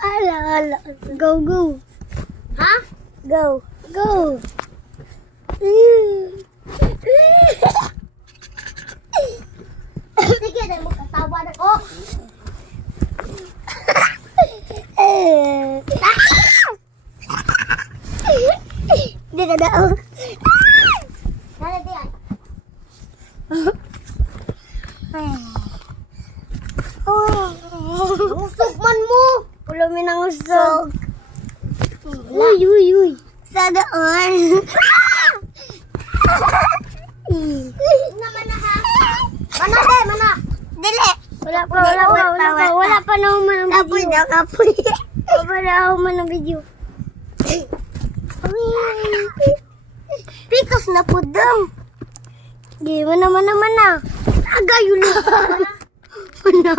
Ala. Go. Ha? Go. Sige, dahil mo katawa na. Oh! Di na daw. Nala diyan. Usog man mo! Ulo mi nang usog. Uy. Sa doon. Naman na ha. Mana. Dili. Wala pa na ako man ang video. Kapoy. Wala ako man ang video. Pikas na po dam. Di, mana. Agayo na. Mana.